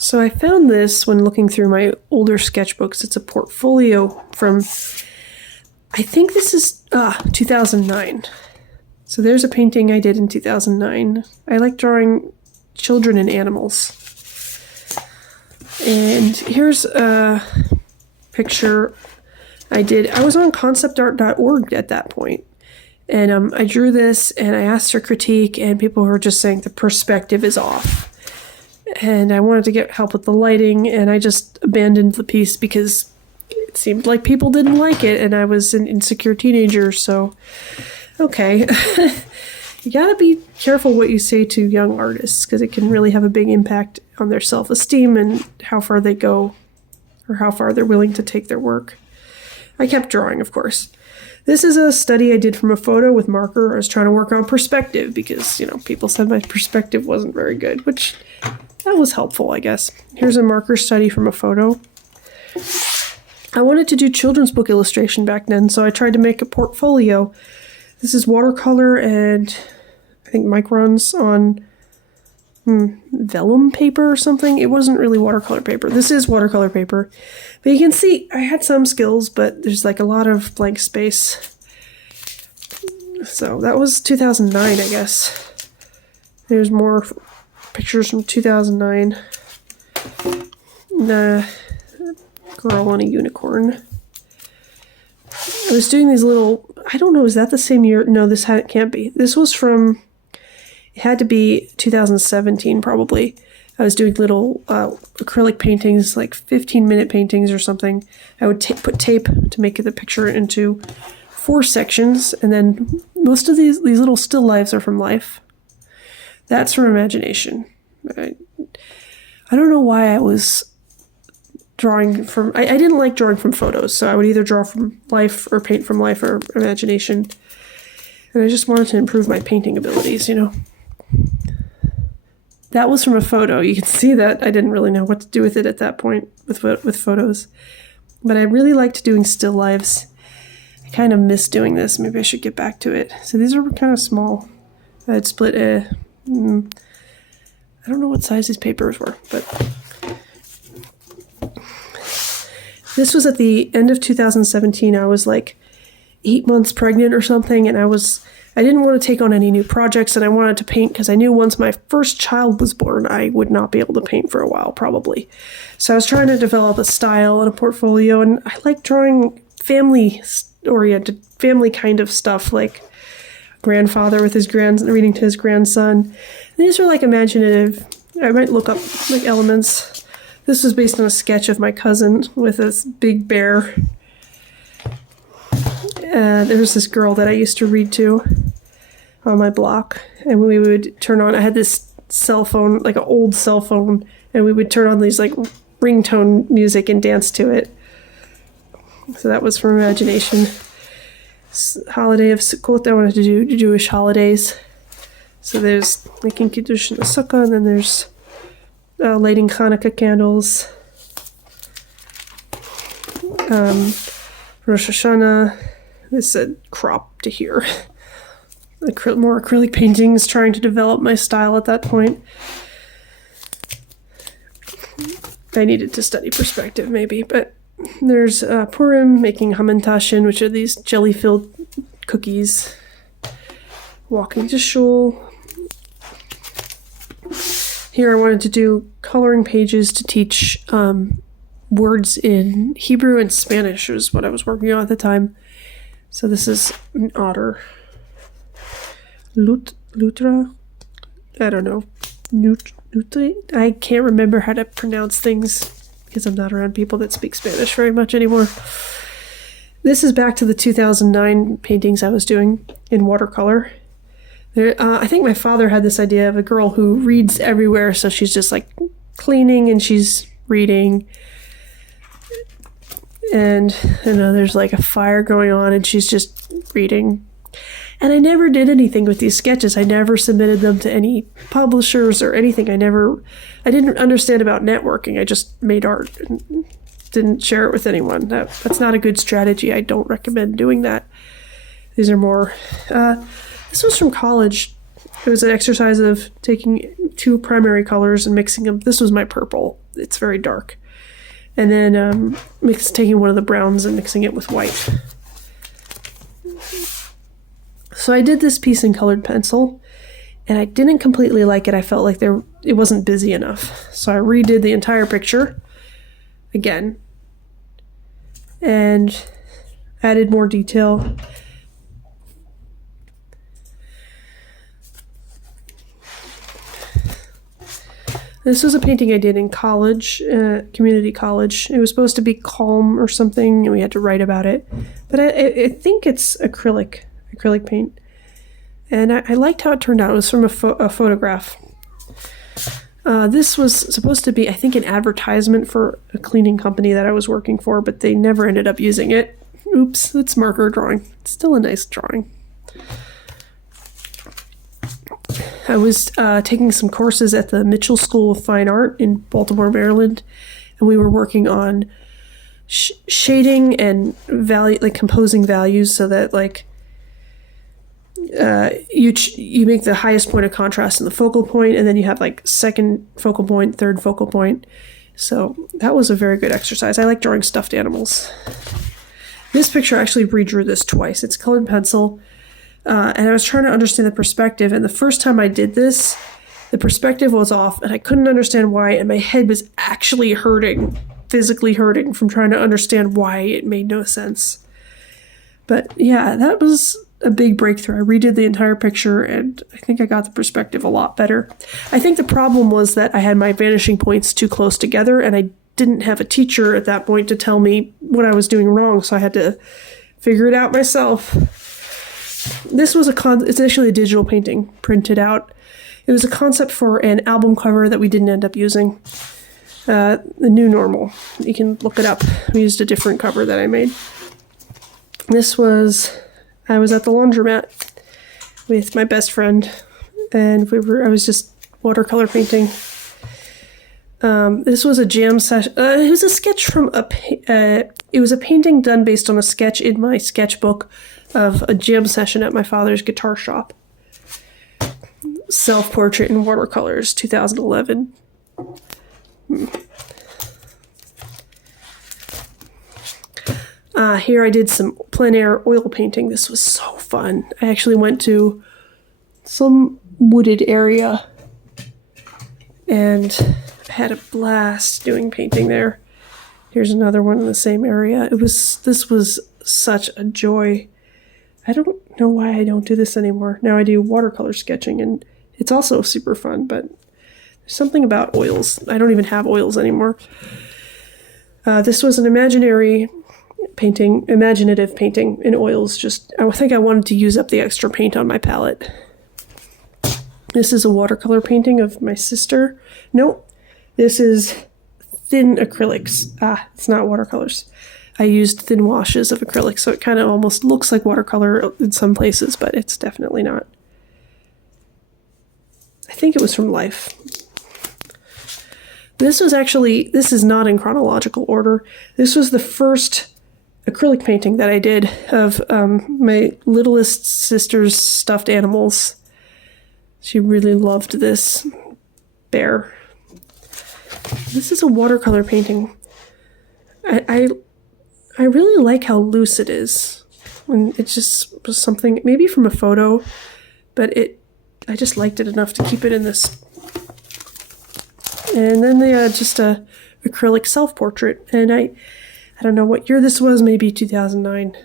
So I found this when looking through my older sketchbooks. It's a portfolio from, I think this is 2009. So there's a painting I did in 2009. I like drawing children and animals. And here's a picture I did. I was on conceptart.org at that point. And I drew this and I asked for critique, and people were just saying the perspective is off. And I wanted to get help with the lighting, and I just abandoned the piece because it seemed like people didn't like it, and I was an insecure teenager, so okay. You gotta be careful what you say to young artists, because it can really have a big impact on their self-esteem and how far they go, or how far they're willing to take their work. I kept drawing, of course. This is a study I did from a photo with marker. I was trying to work on perspective because, people said my perspective wasn't very good, which that was helpful, I guess. Here's a marker study from a photo. I wanted to do children's book illustration back then, so I tried to make a portfolio. This is watercolor and I think microns on vellum paper or something. It wasn't really watercolor paper. This is watercolor paper. But you can see I had some skills, but there's like a lot of blank space. So that was 2009, I guess. There's more pictures from 2009. Girl on a unicorn. I was doing these little, I don't know, is that the same year? No, this can't be. This was from, it had to be 2017 probably. I was doing little acrylic paintings, like 15-minute paintings or something. I would put tape to make the picture into 4 sections, and then most of these little still lives are from life. That's from imagination. I don't know why I was drawing from... I didn't like drawing from photos, so I would either draw from life or paint from life or imagination. And I just wanted to improve my painting abilities, That was from a photo. You can see that I didn't really know what to do with it at that point with photos. But I really liked doing still lives. I kind of miss doing this. Maybe I should get back to it. So these are kind of small. I'd split I don't know what size these papers were, but this was at the end of 2017. I was like 8 months pregnant or something, and I didn't want to take on any new projects, and I wanted to paint because I knew once my first child was born, I would not be able to paint for a while, probably. So I was trying to develop a style and a portfolio, and I like drawing family-oriented, family kind of stuff, like grandfather with his reading to his grandson. And these are like imaginative. I might look up like elements. This was based on a sketch of my cousin with this big bear. There was this girl that I used to read to on my block, and we would turn on, I had this cell phone, like an old cell phone, and we would turn on these like ringtone music and dance to it. So that was from imagination. Holiday of Sukkot, I wanted to do Jewish holidays. So there's making Kiddush in the Sukkah, and then there's lighting Hanukkah candles. Rosh Hashanah. This said crop to here. More acrylic paintings, trying to develop my style at that point. I needed to study perspective maybe, but there's Purim, making Hamantashen, which are these jelly-filled cookies. Walking to shul. Here I wanted to do coloring pages to teach words in Hebrew and Spanish, was what I was working on at the time. So this is an otter. Lutra? I don't know. Nutri? I can't remember how to pronounce things because I'm not around people that speak Spanish very much anymore. This is back to the 2009 paintings I was doing in watercolor. I think my father had this idea of a girl who reads everywhere, so she's just like cleaning and she's reading. And there's like a fire going on and she's just reading. And I never did anything with these sketches. I never submitted them to any publishers or anything. I didn't understand about networking. I just made art and didn't share it with anyone. That's not a good strategy. I don't recommend doing that. These are more... this was from college. It was an exercise of taking 2 primary colors and mixing them. This was my purple. it's very dark. And then taking one of the browns and mixing it with white. So I did this piece in colored pencil, and I didn't completely like it. I felt like it wasn't busy enough. So I redid the entire picture again and added more detail. This was a painting I did in college, community college. It was supposed to be calm or something, and we had to write about it. But I think it's acrylic paint. And I liked how it turned out. It was from a photograph. This was supposed to be, I think, an advertisement for a cleaning company that I was working for, but they never ended up using it. Oops, it's marker drawing. It's still a nice drawing. I was taking some courses at the Mitchell School of Fine Art in Baltimore, Maryland, and we were working on shading and composing values so that you make the highest point of contrast in the focal point, and then you have second focal point, third focal point. So that was a very good exercise. I like drawing stuffed animals. This picture, I actually redrew this twice. It's colored pencil. And I was trying to understand the perspective, and the first time I did this, the perspective was off, and I couldn't understand why, and my head was actually hurting, physically hurting, from trying to understand why it made no sense. But yeah, that was a big breakthrough. I redid the entire picture, and I think I got the perspective a lot better. I think the problem was that I had my vanishing points too close together, and I didn't have a teacher at that point to tell me what I was doing wrong, so I had to figure it out myself. This was it's actually a digital painting printed out. It was a concept for an album cover that we didn't end up using. The New Normal. You can look it up. We used a different cover that I made. I was at the laundromat with my best friend, and I was just watercolor painting. This was a jam session. It was a sketch from it was a painting done based on a sketch in my sketchbook of a jam session at my father's guitar shop. Self-portrait in watercolors, 2011. Here I did some plein air oil painting. This was so fun. I actually went to some wooded area and had a blast doing painting there. Here's another one in the same area. This was such a joy. I don't know why I don't do this anymore. Now I do watercolor sketching, and it's also super fun, but there's something about oils. I don't even have oils anymore. This was an imaginative painting in oils. I think I wanted to use up the extra paint on my palette. This is a watercolor painting of my sister. Nope. This is thin acrylics. It's not watercolors. I used thin washes of acrylic, so it kind of almost looks like watercolor in some places, but it's definitely not. I think it was from Life. This is not in chronological order. This was the first acrylic painting that I did of my littlest sister's stuffed animals. She really loved this bear. This is a watercolor painting. I really like how loose it is. And it just was something, maybe from a photo, but I just liked it enough to keep it in this. And then they had just a acrylic self-portrait. And I don't know what year this was, maybe 2009.